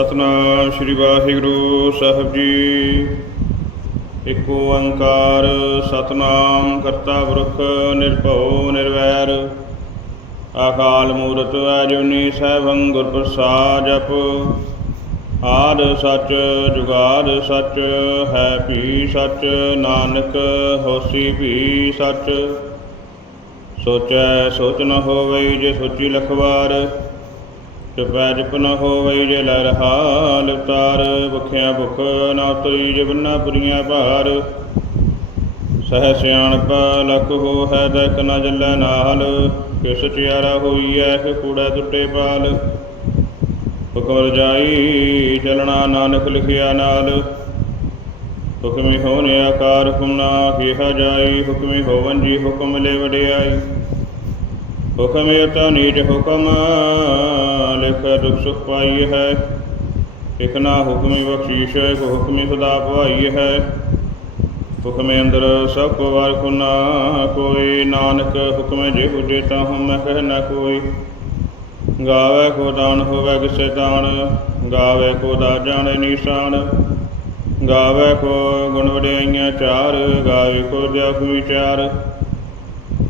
ਸਤਨਾਮ ਸ੍ਰੀ ਵਾਹਿਗੁਰੂ ਸਾਹਿਬ ਜੀ। ਇੱਕ ਓੰਕਾਰ ਸਤਨਾਮ ਕਰਤਾ ਪੁਰਖ ਨਿਰਭਉ ਨਿਰਵੈਰ। ਆਕਾਲ ਮੂਰਤ ਅਜੂਨੀ ਸੈਭੰ ਗੁਰ ਪ੍ਰਸਾਦ ਜਪ। ਆਦ ਸੱਚ, ਜੁਗਾਦ ਸੱਚ, ਹੈ ਭੀ ਸੱਚ, ਨਾਨਕ ਹੋਸੀ ਭੀ ਸੱਚ। ਸੋਚੈ ਸੋਚ ਨ ਹੋਵੇ ਜੇ ਸੋਚੀ ਲਖਵਾਰ। ਚੁਪੈ ਜਪ ਨ ਹੋਵੇ ਜੇ ਲੈ ਰਹਾ ਲਿਵਤਾਰ ਭੁਖਿਆ ਭੁਖ ਨਾ ਉਤਰੀ ਜੇ ਪੁਰੀਆਂ ਭਾਰ। ਸਹਿ ਸਿਆਣਪ ਲਖ ਹੋ ਹੈ ਦਕ ਨ ਜਲੈ ਨਾਲ, ਕਿਸ ਚਿਆਰਾ ਹੋਈ ਕਿ ਕੂੜਾ ਟੁੱਟੇ ਪਾਲ। ਹੁਕਮ ਜਾਈ, ਚਲਣਾ ਨਾਨਕ ਲਿਖਿਆ ਨਾਲ। ਹੁਕਮੀ ਹੋਨੇ ਆਕਾਰ ਹੁਕਮ ਨਾ ਕਿਹਾ ਜਾਈ, ਹੁਕਮੀ ਹੋਵਨ ਜੀ ਹੁਕਮ ਲੈ ਵਡਿਆਈ। ਹੁਕਮ ਤਾਂ ਨੀਚ ਹੁਕਮ, ਲਿਖ ਦੁਖ ਸੁਖ ਪਾਈ ਹੈ। ਇਕ ਨਾ ਹੁਕਮੀ ਬਖਸ਼ੀਸ਼ ਇਕ ਹੁਕਮੀ ਸਦਾ ਭਵਾਈ ਹੈ। ਹੁਕਮੇ ਅੰਦਰ ਸਭ ਕੋ ਵਾਰ ਕੁਨਾ ਕੋਈ, ਨਾਨਕ ਹੁਕਮੇ ਜੇ ਹੁਜੇ ਤਾਂ ਹਮ ਕਹਿ ਨਾ ਕੋਈ। ਗਾਵੇ ਕੋ ਦਾਨ ਹੋਵੇ ਕਿਸੇ ਦਾਨ, ਗਾਵੇ ਕੋ ਦਾ ਜਾਣੇ ਨਿਸ਼ਾਨ। ਗਾਵੇ ਕੋ ਗੁਣ ਵਡਿਆਈਆਂ ਚਾਰ, ਗਾਵੇ ਕੋ ਦਿਆਖ ਵਿਚਾਰ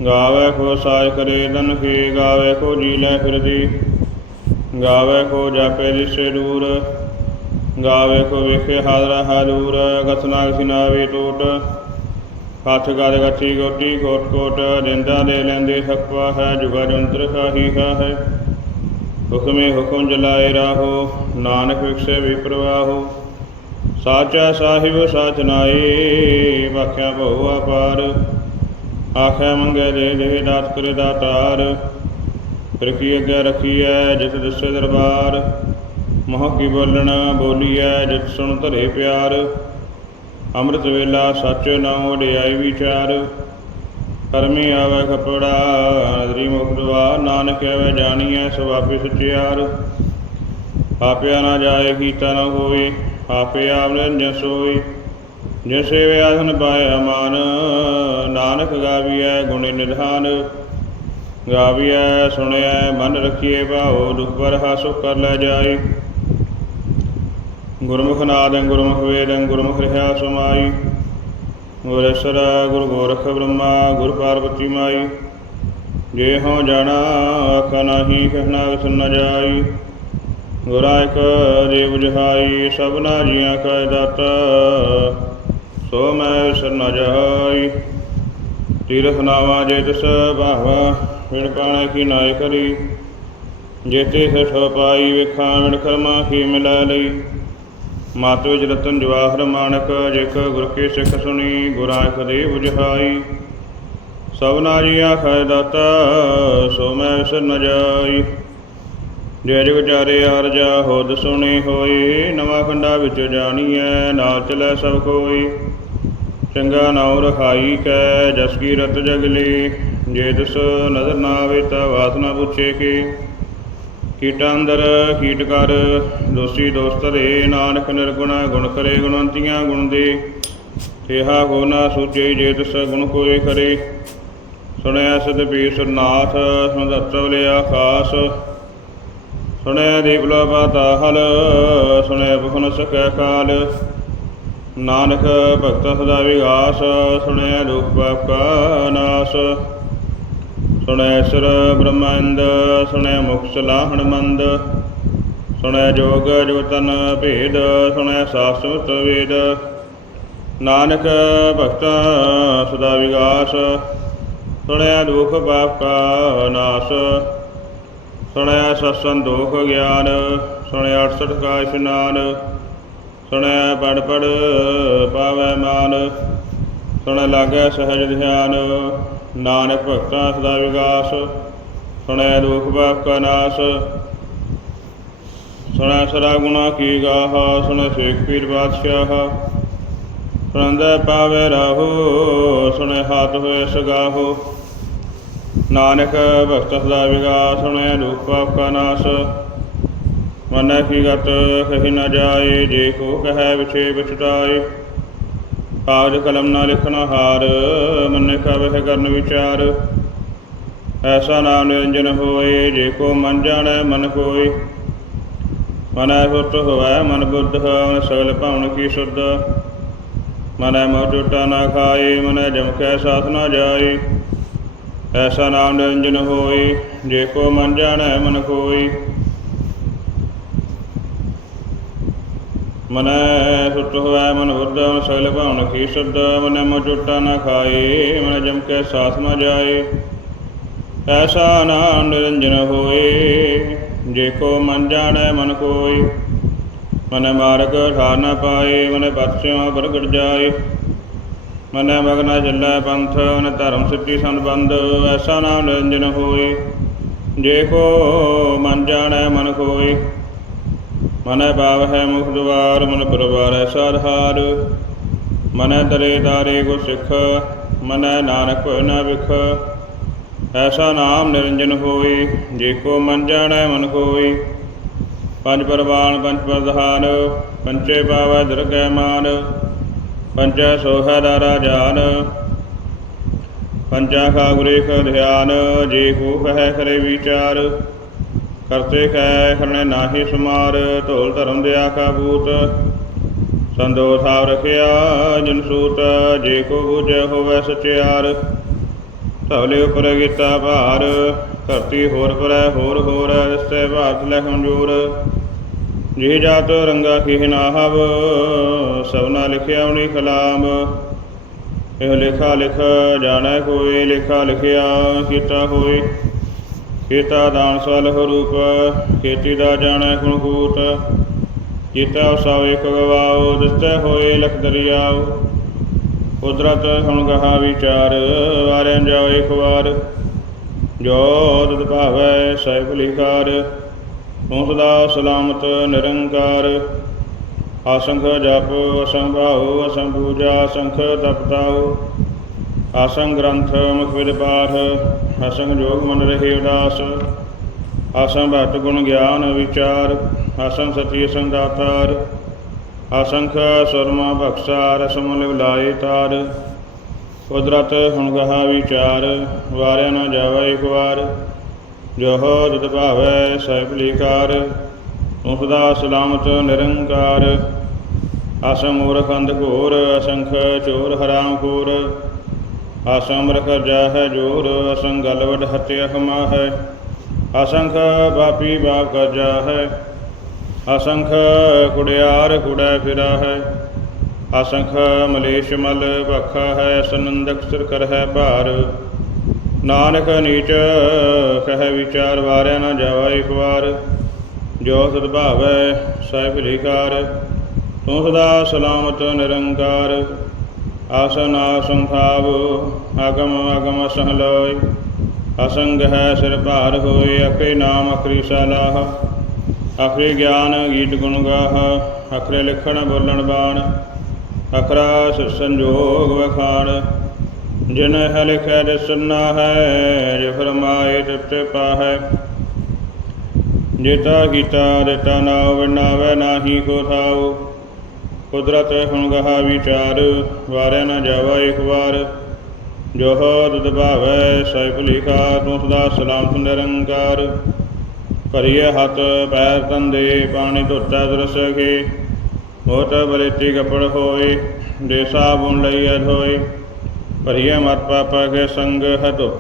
ਗਾਵੇ ਕੋ ਸਾਜ ਕਰੇ ਦਨ ਕੀ ਗਾਵੇ ਕੋ ਜੀ ਲੈ ਫਿਰਦੀ। ਗਾਵੇ ਕੋ ਜਾਪੇ ਦਿਸੇ ਦੂਰ, ਗਾਵੇ ਕੋ ਵੇਖੇ ਹਾਜ਼ਰਾ ਹਾਜ਼ੂਰ ਗਸਨਾ ਸਿਨਾਵੇ ਟੋਟ, ਹੱਥ ਗਦ ਗੱਠੀ ਗੋਟੀ ਕੋਟ ਕੋਟ, ਜਿੰਦਾ ਦੇ ਲੈਂਦੇ ਹਕਵਾ ਹੈ, ਜੁਗਾ ਜੰਤਰ ਖਾਹੀ ਖਾ ਹੈ। ਹੁਕਮੇ ਹੁਕਮ ਜਲਾਏ ਰਾਹੋ, ਨਾਨਕ ਵਿਖਸੇ ਵਿਪਰਵਾਹੋ। ਸਾਚਾ ਸਾਹਿਬ, ਸਾਚ ਨਾਏ ਵਾਖਿਆ ਬਹੁ ਅਪਾਰ ਆਖੇ ਮੰਗੇ ਦੇ ਦੇ ਦਾਤ ਕਰੇ ਦਾਤਾਰ ਫਿਰ ਕੀ ਅੱਗੇ ਰੱਖੀਐ ਜਿਤ ਦਿਸੇ ਦਰਬਾਰ। ਮੋਹ ਕੀ ਬੋਲਣ ਬੋਲੀਐ ਜਿਤ ਸੁਣ ਧਰੇ ਪਿਆਰ। ਅੰਮ੍ਰਿਤ ਵੇਲਾ ਸੱਚ ਨਾਮ ਵਡਿਆਈ ਵਿਚਾਰ। ਕਰਮੀ ਆਵੇ ਕਪੜਾ ਨਦਰੀ ਮੁਖਦਵਾ ਨਾਨਕ ਆਵੇ ਜਾਣੀਐ ਸੁਭਾਪੇ ਸੁਚਿਆਰ। ਆਪਿਆ ਨਾ ਜਾਏ, ਕੀਤਾ ਨਾ ਹੋਏ ਆਪੇ ਆਪ ਨਿਰੰਜਨ ਸੋਈ ਜਿਸ ਸੇਵੇ ਆਧਨ ਪਾਇਆ ਮਾਨ, ਨਾਨਕ ਗਾਵੀਐ ਗੁਣੀ ਨਿਧਾਨ। ਗਾਵੀਐ, ਸੁਣਿਐ, ਮਨ ਰਖੀਏ ਭਾਉ, ਦੁਖ ਪਰ ਹਾਸੁ ਕਰ ਲੈ ਜਾਏ ਗੁਰਮੁਖ ਨਾਦੰ ਗੁਰਮੁਖ ਵੇਦੰ, ਗੁਰਮੁਖ ਰਹਾ ਸਮਾਈ। ਗੁਰੇਸ਼ਰ ਗੁਰ ਗੋਰਖ ਬ੍ਰਹਮਾ, ਗੁਰ ਪਾਰਵਤੀ ਮਾਈ। ਜੇ ਹਉ ਜਾਣਾ, ਆਖ ਨਾਹੀ ਕਹਿਣਾ ਵਿਸ ਨ ਜਾਈ। ਗੁਰਾ ਦੇਵ ਜਹਾਈ, ਸਭਨਾ ਜੀਆਂ ਕਾ ਦਾਤਾ। ਸੋ ਮੈਂ ਵਿਸ ਜਾਈ ਤੀਰਥ ਨਾਵਾ ਜੇ ਤਿਸ ਭਾਵਾ, ਵਿਣ ਪਾਣਾ ਕੀ ਨਾਇ ਕਰੀ। ਜੇਤੇ ਸਠ ਪਾਈ ਵੇਖਾਂ, ਵਿਣ ਕਰਮਾ ਕੀ ਮਿਲਾ ਲਈ। ਮਾਤ ਵਿੱਚ ਰਤਨ ਜਵਾਹਰ ਮਾਨਕ ਜਿਕ ਗੁਰ ਕੀ ਸਿੱਖ ਸੁਣੀ, ਗੁਰਾਂ ਦੇ ਬੁਝਾਈ ਸਭਨਾ ਜੀ ਖੈ ਦਾਤਾ ਸੋ ਮੈਂ ਵਿਸਰ ਨ ਜਾਈ ਜੈ ਜੁਗ ਚਾਰੇ ਆਰਜਾ, ਹੋਦ ਸੁਣੀ ਹੋਈ, ਨਵਾਂ ਖੰਡਾ ਵਿੱਚ ਜਾਣੀਐ, ਨਾਲ ਚਲੈ ਸਭ ਕੋਈ। ਚੰਗਾ ਨਾਉ ਰਖਾਈ ਕੈ, ਜਸ ਕੀ ਰਤ ਜਗਲੀ ਜੇ ਦਸ ਨਜ਼ਰ ਨਾ ਆਵੇ ਤਾਂ ਵਾਸਨਾ ਪੁੱਛੇ ਕੀ। ਕੀਟਾਂ ਅੰਦਰ, ਕੀਟ ਕਰ, ਦੋਸੀ ਦੋਸਤ ਰੇ ਨਾਨਕ ਨਿਰਗੁਣਾ, ਗੁਣ ਕਰੇ ਗੁਣਵੰਤੀਆਂ ਗੁਣ ਦੇ। ਤੇਹਾ ਕੋ ਨਾ ਸੋਚੇ, ਜੇ ਦਸ ਗੁਣ ਕੋਈ ਕਰੇ। ਸੁਣਿਆ ਸਦ ਪੀ ਸਰਨਾਥ ਸੁਨਦਤਵ ਲਿਆ ਖਾਸ। ਸੁਣਿਆ ਦੀਪ ਲੋਪਾਤਾ ਹਲ, ਸੁਣਿਆ ਬਖਨ ਸਕੈ ਕਾਲ। ਨਾਨਕ ਭਗਤ ਸਦਾ ਵਿਗਾਸ ਸੁਣਿਆ ਦੁਖ ਪਾਪ ਕਾ ਨਾਸ। ਸੁਣਿਆ ਈਸ਼ਰ ਬ੍ਰਹਮੰਦ ਸੁਣਿਆ ਮੁਖ ਸਲਾਹਣ ਮੰਦ। ਸੁਣਿਆ ਜੋਗ ਜੋਤਨ ਭੇਦ ਸੁਣਿਆ ਸਾਸਤ ਵੇਦ। ਨਾਨਕ ਭਗਤ ਸਦਾ ਵਿਗਾਸ ਸੁਣਿਆ ਦੁਖ ਪਾਪ ਕਾ ਨਾਸ। ਸੁਣਿਆ ਸਤਸੰਗ ਦੋਖ ਗਿਆਨ ਸੁਣਿਆ 68 ਕਾ ਇਸ਼ਨਾਨ ਸੁਣਿਆ ਪੜ ਪੜ ਪਾਵੈ ਮਾਨ, ਸੁਣੈ ਲਾਗੈ ਸਹਿਜ ਧਿਆਨ, ਨਾਨਕ ਭਗਤਾਂ ਸਦਾ ਵਿਗਾਸ ਸੁਣਿਆ ਦੁਖ ਪਾਪ ਕਾ ਨਾਸ, ਸੁਣੈ ਸਰਾ ਗੁਣਾ ਕੀ ਗਾਹ, ਸੁਣੈ ਸੇਖ ਪੀਰ ਬਾਦਸ਼ਾਹ ਸੁਣਦਾ ਪਾਵੇ ਰਾਹੋ, ਸੁਣੈ ਹਾਥ ਹੋਏ ਸਗਾਹੋ, ਨਾਨਕ ਭਗਤ ਸਦਾ ਵਿਗਾਸ, ਸੁਣੈ ਦੁਖ ਪਾਪ ਕਾ ਨਾਸ ਮਨੈ ਕੀ ਗਤ ਕਹੀ ਨਾ ਜਾਏ, ਜੇ ਕੋ ਕਹੈ ਵਿਛੇ ਵਿਛਤਾਏ ਕਾਜ ਕਲਮ ਨਾ ਲਿਖਣਾ ਹਾਰ, ਮਨ ਕਾ ਵਹਿ ਕਰਨ ਵਿਚਾਰ। ਐਸਾ ਨਾਮ ਨਿਰੰਜਨ ਹੋਏ, ਜੇ ਕੋ ਮਨ ਜਾਣੈ ਮਨ ਕੋਈ ਮਨੈ ਸੁਤ ਹੋਵੈ, ਮਨ ਬੁੱਧ ਮਨ ਸਗਲ ਭਾਵਨ ਕੀ ਸੁਧ। ਮਨੈ ਮੋਹ ਟੁੱਟਾ ਨਾ ਖਾਏ, ਮਨੈ ਜਮ ਜਮਕੈ ਸਾਥ ਨਾ ਜਾਏ। ਐਸਾ ਨਾਮ ਨਿਰੰਜਨ ਹੋਏ, ਜੇ ਕੋ ਮਨ ਜਾਣੈ ਮਨ ਕੋਈ ਮਨੈ ਸੁੱਤ ਹੋਵੈ ਮਨ ਬੁੱਧ ਮਨ ਸਗਲ ਭਾਵਨ ਕੀ ਸੁਧ ਮਨੈ ਮੋਹ ਟੁੱਟਾ ਨਾ ਖਾਏ, ਮਨੈ ਕੇ ਸਾਥ ਮ ਜਾਏ। ਐਸਾ ਨਾਮ ਨਿਰੰਜਨ ਹੋਏ, ਜੇ ਕੋ ਮਨ ਜਾਣੈ ਮਨ ਕੋਈ ਮਨ ਮਾਰਗ ਠਾਰ ਨ ਪਾਏ, ਮਨ ਪਰਸਿਓ ਪ੍ਰਗਟ ਜਾਏ। ਮਨ ਮਗਨ ਚੱਲੈ ਪੰਥ, ਮਨ ਧਰਮ ਸਿੱਧੀ ਸੰਬੰਧ, ਐਸਾ ਨਾਮ ਨਿਰੰਜਨ ਹੋਏ। ਜੇ ਕੋ ਮਨ ਜਾਣੈ ਮਨ ਕੋਈ ਮਨ ਭਾਵ ਹੈ ਮੁਖ ਦਵਾਰ ਮਨ ਪਰਵਾਰ ਐਸਾ ਆਧਾਰ ਤਰੇ ਤਾਰੇ ਦਾਰੇ ਗੁਰ ਸਿੱਖ, ਮਨ ਨਾਨਕ ਹੋਇ ਨਾ ਵਿਖ। ਐਸਾ ਨਾਮ ਨਿਰੰਜਨ ਹੋਏ, ਜੇ ਕੋ ਮਨ ਜਾਣੈ ਮਨ ਕੋਈ ਪੰਜ ਪਰਵਾਨ, ਪੰਜ ਪ੍ਰਧਾਨ, ਪੰਚੇ ਪਾਵੈ ਦੁਰਗੈ ਮਾਨ। ਪੰਚੈ ਸੋਹੈ ਦਾਰਾ ਜਾਨ। ਪੰਚਾ ਖਾ ਗੁਰੇ ਖ ਧਿਆਨ, ਜੇ ਕੋ ਕਹੈ ਕਰੇ ਵਿਚਾਰ। ਕਰਤੇ ਕੈ ਕਰਨੇ ਨਾਹੀ ਸੁਮਾਰ, ਢੋਲ ਧਰਮ ਦੇ ਆਖਾ ਬੂਤ। ਸੰਦੋ ਥਾਵ ਰਖਿਆ, ਜਨ ਸੂਤ, ਜੇ ਕੋ ਬੁਝੈ ਹੋਵੈ ਸਚਿਆਰ। ਧਵਲੇ ਉਪਰ ਕੀਤਾ ਭਾਰ, ਧਰਤੀ ਹੋਰ ਪਰੈ, ਹੋਰ ਹੋਰ ਰਸਤੇ ਭਾਰਤ ਲੈ ਕਮਜ਼ੋਰ ਜੀ ਜਾਤ ਰੰਗਾ ਕੀ ਨਾਹਵ ਸਭਨਾ ਲਿਖਿਆ ਉਨੀ ਕਲਾਮ ਇਹ ਲਿਖਾ ਲਿਖ, ਜਾਣੈ ਕੋਈ, ਲਿਖਾ ਲਿਖਿਆ, ਕੀਤਾ ਹੋਏ ਖੇਤਾ ਦਾਨ ਸਵਲ ਰੂਪ, ਖੇਤੀ ਦਾ ਜਾਣੈ ਗੁਣ ਕੂਟ ਕੀਤਾ ਸਭ ਇੱਕ ਗਵਾਓ ਦਸਤੈ ਹੋਏ ਲਖ ਦਰਿਆਓ ਕੁਦਰਤ ਹੁਣ ਕਹਾ ਵਿਚਾਰ, ਵਾਰਿਆਂ ਜਾਓ ਇੱਕ ਵਾਰ। ਜੋ ਤਦ ਭਾਵੈ ਸਹਿਬ ਲਿਖਾਰ ਤੂੰ ਸਦਾ ਸਲਾਮਤ ਨਿਰੰਕਾਰ। ਅਸੰਖ ਜਪ, ਅਸੰਭਾਉ ਅਸੰ ਪੂਜਾ ਅਸੰਖ ਤਪਤਾਉ। ਆਸੰ ਗ੍ਰੰਥ, ਮੁਖ ਵਿਦ ਪਾਠ ਅਸੰਗ ਜੋਗ ਮਨ ਰਹੇ ਉਦਾਸ ਆਸੰ ਭਗਤ ਗੁਣ ਗਿਆਨ ਵਿਚਾਰ ਆਸੰ ਸਤੀ ਅਸੰ ਦਾਤਾਰ ਅਸੰਖ ਸੁਰਮਾ ਬਖਸ਼ਾ, ਰਸਮ ਲਿਵਲਾਏ ਤਾਰ, ਕੁਦਰਤ ਹੁਣ ਗਹਾ ਵਿਚਾਰ, ਵਾਰਿਆ ਨਾ ਜਾਵੇ ਇੱਕ ਵਾਰ, ਜੋ ਤਤ ਭਾਵੈ ਸਹਿਬ ਲੀਕਾਰ ਤੂੰ ਸਦਾ ਸਲਾਮਤ ਨਿਰੰਕਾਰ ਅਸੰ ਮੂਰਖ ਅੰਧ ਘੋਰ ਅਸੰਖ ਚੋਰ ਹਰਾਮ ਖੋਰ ਅਸੰ ਰਖ ਹੈ ਜੋਰ ਅਸੰ ਗਲਵਡ ਹਤਿਆ ਹਮਾ ਹੈ ਅਸੰਖ ਬਾਪੀ ਬਾਪ ਕਰਜਾ ਹੈ ਅਸੰਖ ਕੁੜਿਆਰ ਕੁੜੈ ਫਿਰਾ ਹੈ ਅਸੰਖ ਮਲੇਸ਼ ਮਲ ਭਖਾ ਹੈ ਸੰਨੰਦਕ ਸਿਰ ਕਰ ਹੈ ਭਾਰ। ਨਾਨਕ ਨੀਚ ਕਹਿ ਵਿਚਾਰ, ਵਾਰਿਆ ਨਾ ਜਾਵਾ ਇੱਕ ਵਾਰ। ਜੋ ਸਦਭਾਵੈ ਸਾਹਿਬ ਲਿਕਾਰ ਤੂੰ ਸਦਾ ਸਲਾਮਤ ਨਿਰੰਕਾਰ। ਆਸਨ ਆਸਨ ਥਾਵ ਆਗਮ ਆਗਮ ਸਹਲੋਇ ਅਸੰਗ ਹੈ ਸਿਰ ਭਾਰ ਹੋਏ ਅਕੇ ਨਾਮ ਅਖਰੀ ਸਲਾਹ। ਅਖਰੀ ਗਿਆਨ ਗੀਤ ਗੁਣ ਗਾਹ, ਅਖਰੇ ਲਿਖਣ ਬੋਲਣ ਬਾਣ। ਅਖਰਾ ਸ- ਸੰਜੋਗ ਵਖਾਣ, ਜਿਨ ਹੈ ਲਿਖਿਆ ਦਸਨਾ ਹੈ, ਜੇ ਫਰਮਾਏ ਤਿਪਤੇ ਪਾਹੈ। ਜੇਤਾ ਕੀਤਾ ਦਿੱਤਾ ਨਾ ਵਿਨਾਵੇ ਨਾਹੀ ਕੋ ਥਾਉ। ਕੁਦਰਤ ਹੁਣ ਗਹਾ ਵਿਚਾਰ, ਵਾਰਿਆ ਨਾ ਜਾਵਾ ਇੱਕ ਵਾਰ। ਜੋ ਦੁਦ ਭਾਵੈ ਸਹਿਬ ਲਿਖਾ ਤੂੰ ਸਦਾ ਸਲਾਮਤ ਨਿਰੰਕਾਰ। ਭਰੀਏ ਹੱਥ, ਪੈਰ ਤੰਦੇ, ਪਾਣੀ ਧੋਤਾ ਦਰਸ ਕੇ। ਮੋਤ ਬਲੇਤੀ ਕਪੜ ਹੋਏ, ਦੇ ਸਾਬੁਨ ਲਈ ਅਧੋਏ ਭਰੀਏ ਮਤ ਪਾਪਾ ਕੇ ਸੰਗ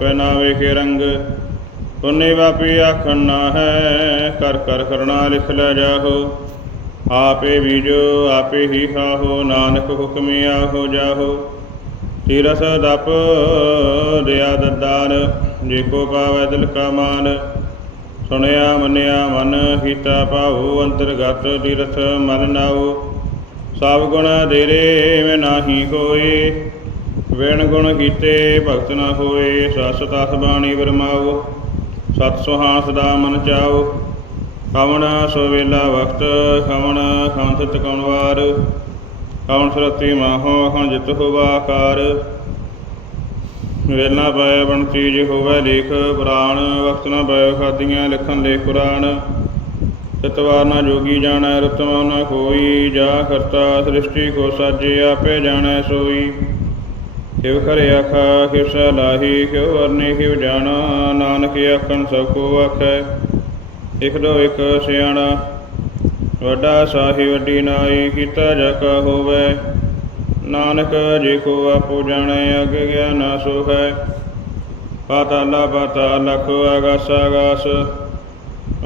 ਹੈ ਨਾ ਵੇਖੇ ਰੰਗ। ਪੁੰਨੇ ਵਾਪੀ ਆਖਣ ਨਾ ਹੈ, ਕਰ ਕਰ ਕਰਣਾ ਲਿਖ ਲੈ ਜਾਹੋ। ਆਪੇ ਬੀਜੋ, ਆਪੇ ਹੀ ਖਾਹੋ, ਨਾਨਕ ਹੁਕਮੀ ਆਹੋ ਜਾਹੋ। ਤੀਰਸ ਦਪ ਦਿਆ ਦਦਾਨ ਜੇ ਕੋ ਪਾਵੈ ਦਿਲ ਕਾ ਮਾਨ। ਸੁਣਿਆ, ਮੰਨਿਆ, ਮਨ, ਕੀਤਾ, ਭਾਉ, ਅੰਤਰਗਤ ਤੀਰਥ ਮਨ ਨਾਉ। ਸਭ ਗੁਣ ਦੇਰੇ ਮੈਂ ਨਾਹੀ ਕੋਏ ਵੇਣ ਗੁਣ ਕੀਤੇ ਭਗਤ ਨਾ ਹੋਏ, ਸਸ ਤਸ ਬਾਣੀ ਵਰਮਾਉ। ਸਤ ਸੁਹਾਣ ਦਾ ਮਨ ਚਾਉ। ਕਵਣ ਸੋ ਵੇਲਾ ਵਕਤ ਕਵਣ ਖੰਤ ਤਕਉਣ ਵਾਰ ਕਵਣ ਸਰਤੀ ਮਾਹੋ ਖਣ ਜਿਤ ਹੋਵਾ ਆਕਾਰ। ਵੇਲਾ ਪਏ ਬਣਤੀ ਜੇ ਹੋਵੇ ਲੇਖ, ਪੁਰਾਣ ਵਕਤ ਨਾ ਪਏ ਖਾਦੀਆਂ, ਲਿਖਣ ਲੇਖ ਪੁਰਾਣ ਤਤਵਾਰ ਨਾ ਜੋਗੀ ਜਾਣੈ ਰਤਮਾ ਨਾ ਕੋਈ ਜਾ ਕਰਤਾ ਸ੍ਰਿਸ਼ਟੀ ਕੋ ਸਾਜੇ, ਆਪੇ ਜਾਣੈ ਸੋਈ। ਕਿਵ ਕਰੇ ਆਖਾ, ਕਿਵ ਸਲਾਹੀ ਕਿਵ ਵਰਨੇ, ਕਿਵ ਜਾਣਾ, ਨਾਨਕ ਆਖਣ ਸਭ ਕੋ ਆਖੈ। ਇਕ ਦੋ ਇਕ ਸਿਆਣਾ, ਵੱਡਾ ਸਾਹਿਬ ਵੱਡੀ ਨਾਈ ਕੀਤਾ ਜਾ ਹੋਵੇ। ਨਾਨਕ ਜੇ ਕੋ ਆਪੋ ਜਾਣੇ, ਅਗੇ ਗਿਆ ਨਾ ਸੋ ਹੈ ਪਾਤਾਲਾ ਪਾਤਾਲ ਲਖ ਆਗਾਸ ਆਗਾਸ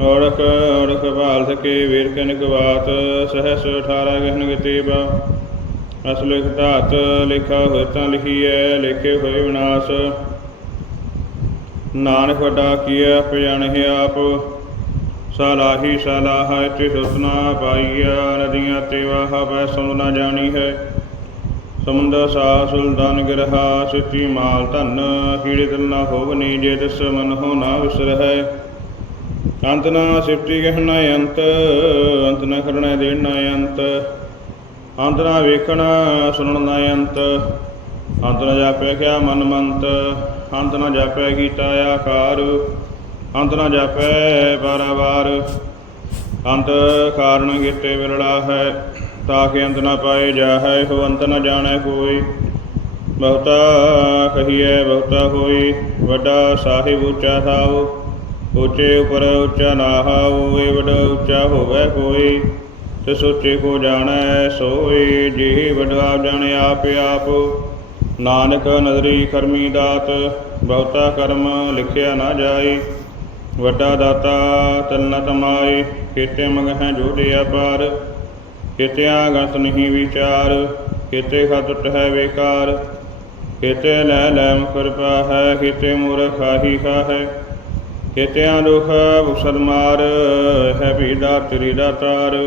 ਔੜਕ ਔੜਕ ਭਾਲ ਸਕੇ ਵੀਰ ਕਨਕ ਬਾਤ ਸਹਸ 18 ਗਹਨ ਗਤੀਬਾ। ਅਸ ਲਿਖ ਧਾਤ, ਲਿਖਾ ਹੋਇ ਤਾਂ ਲਿਖੀਐ, ਲਿਖੇ ਹੋਏ ਵਿਨਾਸ਼। ਨਾਨਕ ਵੱਡਾ ਕੀਆ ਪਜਾਣਹਿ ਆਪ। ਸਲਾਹੀ ਸਲਾਹ ਤੇ ਸੁਤਨਾ ਪਾਈਆ, ਨਦੀਆਂ ਤੇ ਵਾਹ ਬੈ ਸਮੁ ਨ ਜਾਣੀ ਹੈ। ਸਮੁੰਦਰ ਸਾ ਸੁਲਤਾਨ ਗਿਰਹਾ ਸਿੱਤੀ ਮਾਲ ਧਨ, ਕੀੜੇ ਨਾ ਹੋਵਨੀ ਜੇ ਤਿਸ ਮਨ ਹੋ ਨਾ ਵਿਸਰਹਿ। ਅੰਤ ਨਾ ਸਿਫਤੀ ਕਹਿਣਾ ਅੰਤ ਅੰਤ ਨਾ ਕਰਣਾ ਦੇਣਾ ਅੰਤ। ਅੰਤ ਨਾ ਵੇਖਣਾ, ਸੁਣਨ ਨਾ ਅੰਤ। ਅੰਤ ਨਾ ਜਾਪੈ ਕਿਆ ਮਨ ਮੰਤ, ਅੰਤ ਨਾ ਜਾਪੈ ਕੀਤਾ ਆਕਾਰ। ਅੰਤ ਨਾ ਜਾਪੈ ਬਾਰਾਵਾਰ ਅੰਤ ਕਾਰਨ ਕੀਤੇ ਵਿਰਲਾ ਹੈ, ਤਾਂ ਕਿ ਅੰਤ ਨਾ ਪਾਏ ਜਾਹੈ ਹੋ ਅੰਤ ਨਾ ਜਾਣੈ ਕੋਈ। ਬਹੁਤਾ ਕਹੀਐ, ਬਹੁਤਾ ਹੋਈ, ਵੱਡਾ ਸਾਹਿਬ ਉੱਚਾ ਥਾਉ ਉੱਚੇ ਉਪਰ ਉੱਚਾ ਨਾ ਹਾਉ ਏ ਵੱਡਾ ਉੱਚਾ ਹੋਵੇ ਕੋਈ। ਤੇ ਸੋਚੇ ਕੋ ਜਾਣੈ ਸੋਈ ਜੀ, ਵੱਡਾ ਜਾਣੇ ਆਪ ਆਪ। ਨਾਨਕ ਨਦਰੀ ਕਰਮੀ ਦਾਤ, ਬਹੁਤਾ ਕਰਮ ਲਿਖਿਆ ਨਾ ਜਾਏ ਵੱਡਾ ਦਾਤਾ ਤਲਨ ਤਮਾਈ ਕੀਤੇ ਮਗਹਿ ਜੋੜੇ ਅਪਾਰ। ਕੀਤਿਆਂ ਗਤ ਨਹੀਂ ਵਿਚਾਰ ਕੀਤੇ ਖਤਟ ਹੈ ਵੇਕਾਰ। ਕੀਤੇ ਲੈ ਲੈ ਕਿਰਪਾ ਹੈ ਕੀਤੇ ਮੂਰਖ ਖਾ ਹੈ ਕੀਤਿਆਂ ਦੁਖ ਬੁਸਦ ਮਾਰ, ਹੈ ਭੀੜਾ ਤੇਰੀ ਦਾਤਾਰ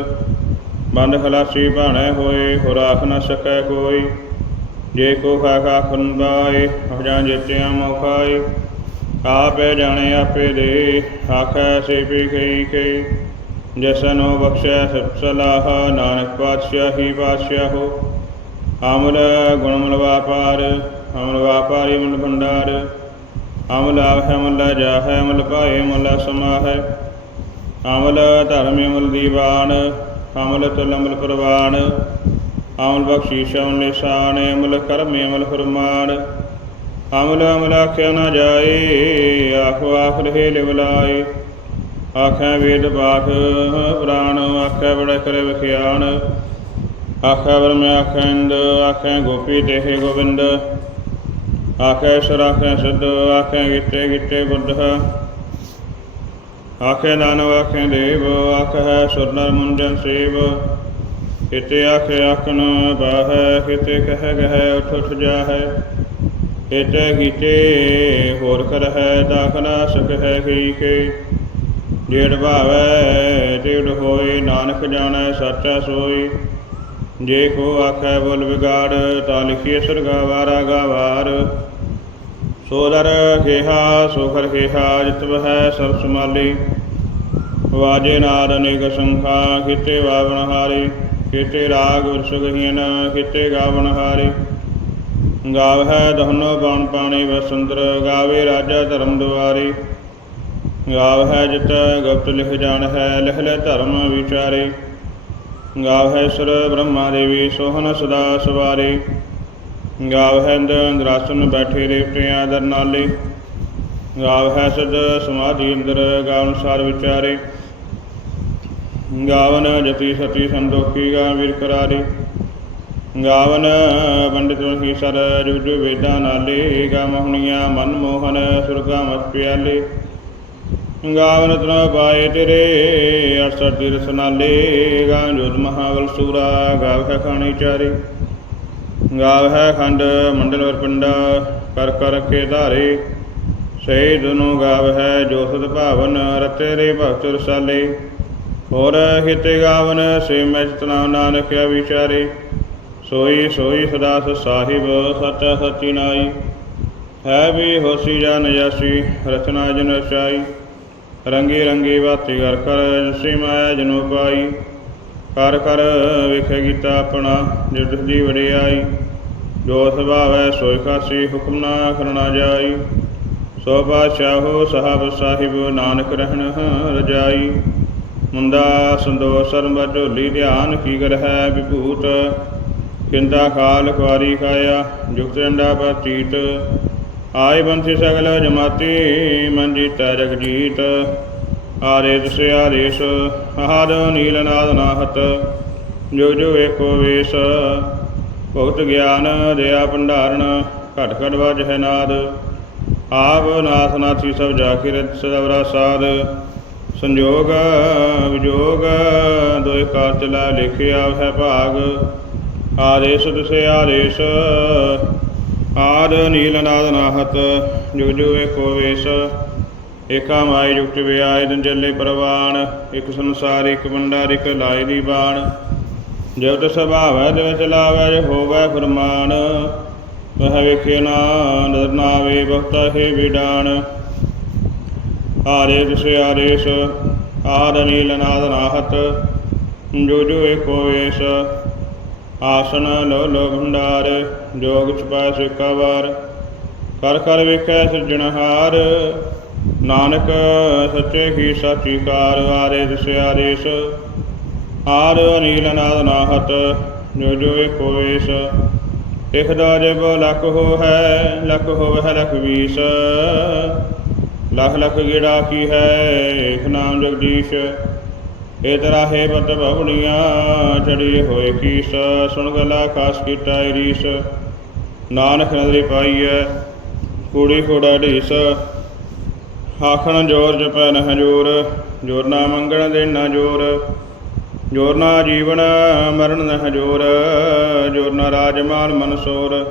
ਬੰਦ ਖਲਾਸੀ ਭਾਣੇ ਹੋਏ ਹੋ ਰਾਖ ਨ ਸਕੈ ਕੋਈ। ਜੇ ਕੋ ਖਾ ਖਾ ਖੰਦਾਏ ਜਾਂ ਜੇਤਿਆਂ ਮੋਖਾਏ। ਆਪੇ ਜਾਣੇ ਆਪੇ ਦੇ, ਆਖੈ ਸੇ ਪੀ ਗਈ ਕੇ ਜਸਨੋ ਬਖਸ਼ੈ ਸਤ ਸਲਾਹ, ਨਾਨਕ ਪਾਤਸ਼ਾਹੀ ਪਾਤਸ਼ਾਹੋ ਅਮਲ ਗੁਣਮਲ ਵਾਪਾਰ, ਅਮਲ ਵਾਪਾਰੀ ਮਨ ਭੰਡਾਰ। ਅਮਲ ਆਵਹਿ ਮਲ ਜਾਹੈ, ਮਲ ਭਾਏ ਮਲ ਸਮਾਹੈ। ਅਮਲ ਧਰਮ ਅਮਲ ਦੀਵਾਨ, ਅਮਲ ਤਲਮਲ ਪ੍ਰਵਾਨ। ਅਮਲ ਬਖਸ਼ੀਸ਼ ਅਮਲ ਨਿਸ਼ਾਨ ਅਮਲ ਕਰਮ ਅਮਲ ਫਰਮਾਨ। ਅਮਲ ਅਮਲ ਆਖਿਆ ਨਾ ਜਾਏ, ਆਖੋ ਆਖ ਰਹੇ ਲਿਵਲਾਏ ਆਖੈ ਵੇਦ ਬਾਠ ਪ੍ਰਾਣ ਆਖੈ ਬੜਾ ਕਰੇ ਵਿਖਿਆਨ ਆਖੈ ਬ੍ਰਹਮ ਆਖੈ ਇੰਦ, ਆਖੈ ਗੋਪੀ ਦੇਹ ਗੋਬਿੰਦ ਆਖੈ ਸਰ ਆਖੈ ਸਿੱਧ ਆਖੈ ਗਿੱਤੇ ਗਿੱਤੇ ਬੁੱਧ। ਆਖੈ ਨਾਨਕ ਆਖੈ ਦੇਵ, ਆਖੈ ਸੁਰਨਰ ਮੁੰਜਨ ਸੇਵ। ਕਿਤੇ ਆਖੇ ਆਖਣ ਬਾਹੈ, ਕਿਤੇ ਕਹਿ ਗਹਿ ਉਠ ਉਠ ਜਾਹੈ। ਕਿਤੇ ਕੀਤੇ ਹੋਰ ਕਰਹਿ ਦਾਖਲਾ ਸਕਹਿ ਕੀ ਕੇ ਜੇੜ ਭਾਵੈ ਤੇੜ ਹੋਏ, ਨਾਨਕ ਜਾਣੈ ਸੱਚਾ ਸੋਈ। ਜੇ ਕੋ ਆਖੈ ਬੋਲ ਵਿਗਾੜ, ਤਾਂ ਲਿਖੀਏ ਸਰਗਾ ਵਾਰਾ ਗਾਵਾਰ। ਸੋਦਰ ਖੇਹਾ ਸੁਖਰ ਖੇਹਾ, ਜਿਤ ਹੈ ਸਰਬ ਸਮਾਲੀ ਵਾਜੇ ਨਾਦ ਅਨੇਕ ਸੰਖਾ ਕਿਤੇ ਵਾਵਨ ਹਾਰੇ। ਕਿਤੇ ਰਾਗ ਵਿਰਸਗਹੀਨ ਕਿਤੇ ਗਾਵਨ ਹਾਰੇ। ਗਾਵਹਿ ਦਹਨੋ ਬਾਣ ਪਾਣੀ ਵਸੰਦਰ ਗਾਵੇ ਰਾਜਾ ਧਰਮ ਦੁਆਰੇ। ਗਾਵ ਹੈ ਜਿਤ ਗੁਪਤ ਲਿਖ ਜਾਣ ਹੈ, ਲਿਖ ਲੈ ਧਰਮ ਵਿਚਾਰੇ। ਗਾਵ ਸੁਰ ਬ੍ਰਹਮਾ ਦੇਵੀ, ਸੋਹਣ ਸਦਾ ਸਵਾਰੇ। ਗਾਵ ਹੈ ਇੰਦਰ ਇੰਦਰਾਸਨ ਬੈਠੇ ਰੇਵਤਿਆਂ ਦਰ ਨਾਲੇ। ਗਾਵ ਹੈ ਸਦ ਸਮਾਧੀ ਇੰਦਰ ਗਾਵਨਸਾਰ ਵਿਚਾਰੇ। ਗਾਵਨ ਜਤੀ ਸਤੀ ਸੰਦੋਖੀ ਗਾ ਵੀਰ ਕਰਾਰੇ। ਗਾਵਨ ਪੰਡਿਤ ਹੀ ਜੁਗ ਜੁਗ ਵੇਦਾਂ ਨਾਲੇ ਗਾ ਮੋਹਣੀਆਂ ਮਨ ਮੋਹਨ ਸੁਰਗਾ ਮਤ ਪਿਆਲੇ। ਗਾਵਨ ਤਨ ਪਾਏ ਤੇਰੇ 68 ਤੀਰਥ ਨਾਲੇ ਗਾ ਜੋਤ ਮਹਾਵਲ ਸੂਰਾ, ਗਾਵ ਹੈ ਖਾਣੀ ਚਾਰੇ। ਗਾਵ ਹੈ ਖੰਡ, ਮੰਡਲ ਵਰ ਪਿੰਡਾ, ਕਰ ਕਰ ਕੇ ਧਾਰੇ। ਸਹੀ ਦੁਨੋ ਗਾਵ ਹੈ ਜੋਸਤ ਸਦ ਭਾਵਨ, ਰਤੇ ਰੇ ਭਗਤ ਰਸਾਲੇ। ਹੋਰ ਹਿਤੇ ਗਾਵਨ ਸੇ ਮੈਂ ਜਤਨਾ ਨਾਨਕ ਵਿਚਾਰੇ। ਸੋਈ ਸੋਈ ਸਦਾ ਸਾਹਿਬ ਸੱਚਾ ਸੱਚੀ ਨਾਈ ਹੈ ਵੀ ਹੋਸੀ ਜਾ ਨਜਾਸੀ ਰਚਨਾ ਜਨ ਰਚਾਈ। ਰੰਗੀ ਰੰਗੀ ਬਾਤੀ ਕਰ ਕਰ ਜਸੀ ਮਾਇਆ ਜਨੋ ਪਾਈ। ਕਰ ਕਰ ਵਿਖੇ ਕੀਤਾ ਆਪਣਾ ਜਿਤ ਦੀ ਵਡਿਆਈ। ਜੋ ਸੁਭਾਵੈ ਸੋਈ ਖਾਸੀ, ਹੁਕਮ ਨਾ ਕਰਨਾ ਜਾਈ। ਸੋ ਬਾਦਸ਼ਾਹੋ ਸਾਹਿਬ ਸਾਹਿਬ ਨਾਨਕ ਰਹਿਣ ਰਜਾਈ। ਮੁੰਦਾ ਸੰਦੋਖ ਸਰਮ ਝੋਲੀ ਧਿਆਨ ਕੀ ਕਰ ਹੈ ਵਿਭੂਤ। ਕਿੰਦਾ ਖਾਲ ਖੁਆਰੀ ਖਾਇਆ, ਜੁਗਤ ਡੰਡਾ ਪਤੀਤ ਆਏ ਬੰਸੀ ਸਗਲ ਜਮਾਤੀ, ਮਨ ਜੀਤਾ। ਜਗਜੀਤ ਆਰੇ ਦਸੇ ਆਰੇਸ਼ ਆਹਾਰ ਨੀਲ ਨਾਦ ਨਾਹਤ। ਜੋ ਜੋ ਵੇਖੋ ਵੇਸ, ਭਗਤ ਗਿਆਨ ਦਇਆ ਭੰਡਾਰਨ, ਘਟ ਘਟ ਵਜ ਹੈ ਨਾਦ। ਆਪ ਨਾਥ ਨਾਥੀ ਸਭ ਜਾ ਸਦਵਰਾ ਸਾਧ ਸੰਜੋਗ, ਵਿਜੋਗ, ਦੋਇ ਕਾਰ ਚਲਾ ਲਿਖਿਆ ਹੈ ਭਾਗ। ਆਦੇਸ਼ ਦਸੇ ਆਦੇਸ਼। ਆਦ ਨੀਲ ਨਾਦ ਨਾਹਤ ਜੋ ਜੋ ਏਕੋ ਵੇਸ। ਏਕਾ ਮਾਈ ਜੁਗਤ ਵਿਆਇ ਦਿਨ ਪ੍ਰਵਾਨ। ਇੱਕ ਸੰਸਾਰ, ਇੱਕ ਭੰਡਾਰ ਇੱਕ ਲਾਇ ਦੀ ਬਾਣ। ਜੋ ਸੁਭਾਵੈ ਦੇ ਵਿੱਚ ਲਾਵੈ ਹੋਵੈ ਫਰਮਾਨ। ਵਹ ਵੇਖੇ ਨਾ, ਨਦਰ ਨਾਵੇ ਬਖਤਾ ਹੈ ਵਿਡਾਨ। ਆਰੇ ਦਿਸ ਆਰੇਸ ਆਦ ਨੀਲ ਨਾਦ ਨਾਹਤ ਜੋ ਜੋ ਏਕੋ ਵੇਸ। ਆਸਨ ਲੋ ਲੋ ਭੰਡਾਰ, ਜੋਗ ਛਪਾਇ ਸਿਕਾ ਵਾਰ। ਕਰ ਕਰ ਵੇਖੈ ਸਿਰਜਣਹਾਰ ਨਾਨਕ ਸੱਚੇ ਹੀ ਸਾਚੀ ਕਾਰ ਆਰੇ ਦਿਸ ਆਰੇਸ ਆਰ ਅਨੀਲ ਨਾਦ ਨਾਹਤ, ਜੋ ਜੋ ਏਕੋ ਵੇਸ ਇਕ ਦਾ ਜਬ ਲਖ ਹੋ ਹੈ ਲਖ ਹੋਵ ਹੈ ਲਖ ਵੀਸ। ਲਖ ਲਖ ਗਿੜਾ ਕੀ ਹੈ ਇਕ ਨਾਮ ਜਗਦੀਸ਼। ਏ ਤਰਾ ਹੈ ਬਤ ਭਵਨੀਆਂ ਚੜੀ ਹੋਏ ਕੀਸ, ਸੁਣ ਗਲਾ ਆਕਾਸ਼ ਕੀ ਟਾਇਰੀਸ ਨਾਨਕ ਨਦਰੀ ਪਾਈਐ, ਕੂੜੀ ਕੋੜਾ ਢੀਸ। ਆਖਣ ਜੋਰ ਜਪੈ ਨਹ ਹਜੂਰ ਜੋਰ ਨਾ ਮੰਗਣ ਦੇਣਾ ਜੋਰ। ਜੋਰ ਨਾ ਜੀਵਨ ਮਰਨ ਨਹ ਜੋਰ ਜੋਰ ਨਾ ਰਾਜਮਾਨ ਮਨਸੋਰ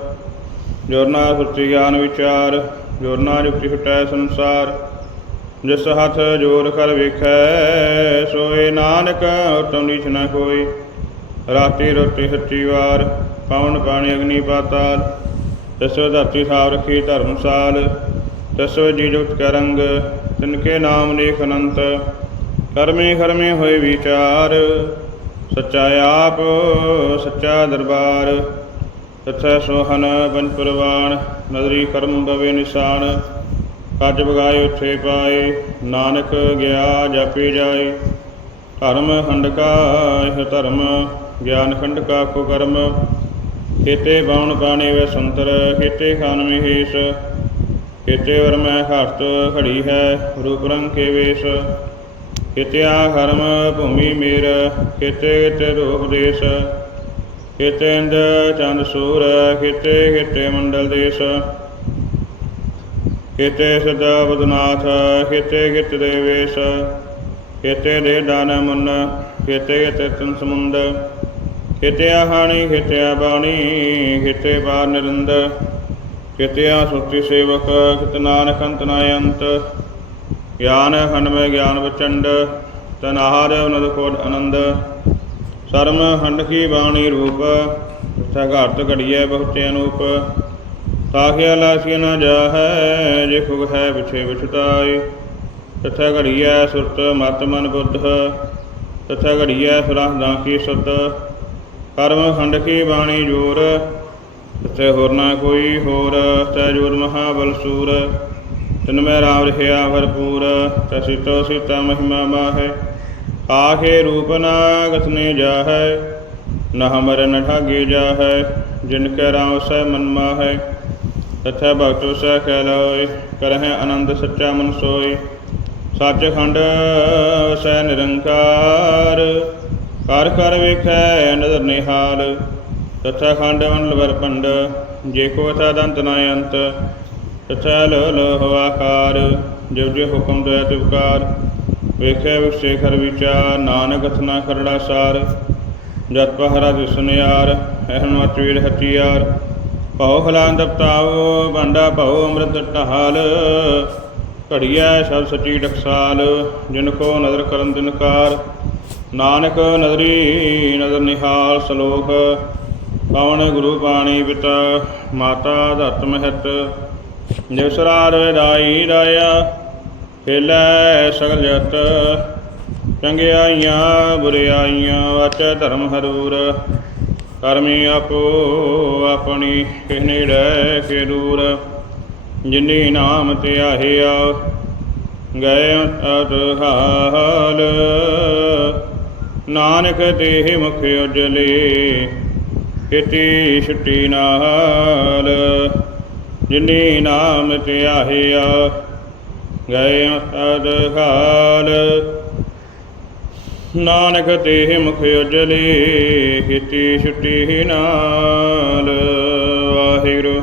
ਜੋਰ ਨਾ ਸੁਰਤੀ ਗਿਆਨ ਵਿਚਾਰ ਜੋਰ ਨਾ ਜੁਗਤੀ ਹਟੈ ਸੰਸਾਰ। ਜਿਸ ਹੱਥ ਜੋਰ ਕਰ ਵੇਖੈ, ਸੋਏ ਨਾਨਕ ਉਤਮ ਨੀਚ ਨ ਕੋਈ। ਰਾਤੀ ਰੋਟੀ ਸੱਚੀ ਵਾਰ, ਪਵਨ ਪਾਣੀ ਅਗਨੀ ਪਾਤਾਲ। ਤਸੋ ਧਰਤੀ ਸਾਵ ਰਖੀ ਧਰਮਸਾਲ ਤਸੋ ਜੀ ਜੁਤ ਕਰੰਗ ਤਿਨਕੇ ਨਾਮ ਲੇਖ ਅਨੰਤ। ਕਰਮੇ ਕਰਮੇ ਹੋਏ ਵਿਚਾਰ, ਸੱਚਾ ਆਪ, ਸੱਚਾ ਦਰਬਾਰ। ਤਥੈ ਸੋਹਨ ਪੰਜ ਪ੍ਰਵਾਨ ਨਦਰੀ ਕਰਮ ਬਵੇ ਨਿਸ਼ਾਨ। ਕੱਜ ਬਗਾਏ ਉਥੇ ਪਾਏ, ਨਾਨਕ ਗਿਆ ਜਾਪੇ ਜਾਏ। ਧਰਮ ਹੰਡਕਾ ਇਹ ਧਰਮ ਗਿਆਨ ਖੰਡਕਾ ਕੋ ਕਰਮ। ਕੇਤੇ ਬਾਉਣ ਬਾਣੇ ਵੇ ਸੰਤਰ ਕੇਤੇ ਖਾਨ ਮਹੇਸ਼। ਕੇਤੇ ਵਰ ਮੈਂ ਹਸਤ ਖੜੀ ਹੈ, ਰੂਪ ਰੰਗ ਕੇ ਵੇਸ਼। ਕਿਤਿਆ ਹਰਮ ਭੂਮੀ ਮੇਰ ਕਿਤੇ ਕਿਤੇ ਰੂਪ ਦੇਸ। ਕਿਤੇ ਇੰਦ ਚੰਦ ਸੂਰ ਕਿਤੇ ਕਿਤੇ ਮੰਡਲ ਦੇਸ। ਕਿਤੇ ਸਦਾ ਬਦਨਾਥ ਕਿਤੇ ਗਿਤ ਦੇਵੇਸ਼ ਕਿਤੇ ਦੇ ਦਾਨ ਮਨ ਕਿਤੇ ਕਿਤੇ ਤਨ ਸਮੁੰਦ ਕਿਤੇ ਹਾਣੀ ਕਿਤੇ ਬਾਣੀ ਕਿਤੇ ਬਾਰ ਨਿਰੰਦ ਕਿਤੇ ਸੁਰਤੀ ਸੇਵਕ ਕਿਤ ਨਾਨਕ ਅੰਤ ਨਾਇੰਤ ਗਿਆਨ ਹਨਮੈ ਗਿਆਨ ਵਚੰਡ ਤਨ ਆਹਾਰ ਉਨਦ ਕੋਟ ਆਨੰਦ, ਸਰਮ ਹੰਡ ਕੀ ਬਾਣੀ ਰੂਪ ਤਥਾ ਘਾਟ ਘੜੀਐ ਬਹੁਤੇ ਅਨੂਪ ਤਾਖਿਆ ਲਾਸੀਆ ਨਾ ਜਾਹੈ, ਜੇ ਫੁਗ ਹੈ ਵਿਛੇ ਵਿਛਤਾਈ। ਤਥਾ ਘੜੀਐ ਸੁਰਤ ਮਤ ਮਨ ਬੁੱਧ, ਤਥਾ ਘੜੀਐ ਦਾ ਕੀ ਸੁਧ। ਕਰਮ ਖੰਡ ਕੀ ਬਾਣੀ ਜੋਰ, ਤਥੇ ਹੋਰ ਨਾ ਕੋਈ ਹੋਰ ਤੈ ਜੋਰ ਮਹਾਬਲ ਸੂਰ। ਤਿਨ ਮੈਂ ਰਾਮ ਰਹਿਆ ਭਰਪੂਰ ਤਸਿਤੋ ਸੀਤਾ ਮਹਿਮਾ ਮਾਹੈ। ਆਖੇ ਰੂਪ ਨਾ ਗਸਨੇ ਜਾਹੈ, ਨ ਹਮਰ ਨ ਠਾਗੇ ਜਾਹੈ, ਜਿਨ ਕੈ ਰਾਮ ਸੈ ਮਨ ਮਾਹੈ। ਤਥੈ ਭਗਤ ਵਸੈ ਕਹਿ ਲੋਇ ਕਰਹਿ ਆਨੰਦ ਸੱਚਾ ਮਨ ਸੋਇ ਸੱਚਖੰਡ ਵਸੈ ਨਿਰੰਕਾਰ, ਕਰ ਕਰ ਵੇਖੈ ਨਦਰ ਨਿਹਾਲ। ਤਥਾ ਖੰਡ ਮੰਡਲ ਵਰ ਪੰਡ, ਜੇ ਕੋ ਅਥਾ ਦੰਤ ਨਾ ਅੰਤ। ਤਥਾ ਲੋ ਲੋ ਹਵਾਕਾਰ ਜੋ ਜੋ ਹੁਕਮ ਦਇਆ ਤੁਕਾਰ ਵੇਖੇ ਵਿਸੇ ਖਰ ਵਿਚਾਰ, ਨਾਨਕ ਅਥਨਾ ਖਰੜਾ ਸਾਰ। ਜਤ ਪਹਰਾ ਦਿਸਨਿਆਰ ehਨ ਮਚਵੀਰ ਹਤਿਆਰ ਭਉ ਹਲਾਂ ਦਪਤਾਓ ਭਾਂਡਾ ਭਉ ਅੰਮ੍ਰਿਤ ਢਹਾਲ ਘੜੀਐ ਸਭ ਸੱਚੀ ਟਕਸਾਲ, ਜਿਨ ਕੋ ਨਦਰ ਕਰਨ ਦਿਨਕਾਰ ਨਾਨਕ ਨਦਰੀ ਨਦਰ ਨਿਹਾਲ ਸਲੋਕ, ਪਵਨ ਗੁਰੂ ਪਾਣੀ ਪਿਤਾ ਮਾਤਾ ਧਰਤ ਮਹਿਤ। ਨਿਵਸਰਾਰ ਵਿਦਾਈ ਰਾਇਆ, ਖੇਲੇ ਸਗਲ ਜਤ ਚੰਗਿਆਈਆਂ ਬੁਰਿਆਈਆਂ ਵਚ ਧਰਮ ਹਰੂਰ। ਕਰਮੀ ਆਪੋ ਆਪਣੀ ਕਿਸ ਨੇੜੇ ਕੇ ਦੂਰ। ਜਿਨੀ ਨਾਮ ਤੇ ਆਹਿਆ, ਗਏ ਅਤ ਹਾਲ। ਨਾਨਕ ਦੇਹ ਮੁਖ ਉਜਲੇ, ਕਿਤੀ ਛੁੱਟੀ ਨਾਲ। ਜਿਨੀ ਨਾਮ ਤੇ ਆਹਿਆ, ਗਏ ਅਸਦ ਹਾਲ। ਨਾਨਕ ਤੇ ਮੁਖ ਉਜਲੇ ਕੀਤੀ ਛੁੱਟੀ ਨਾਲ ਵਾਹਿਗੁਰੂ।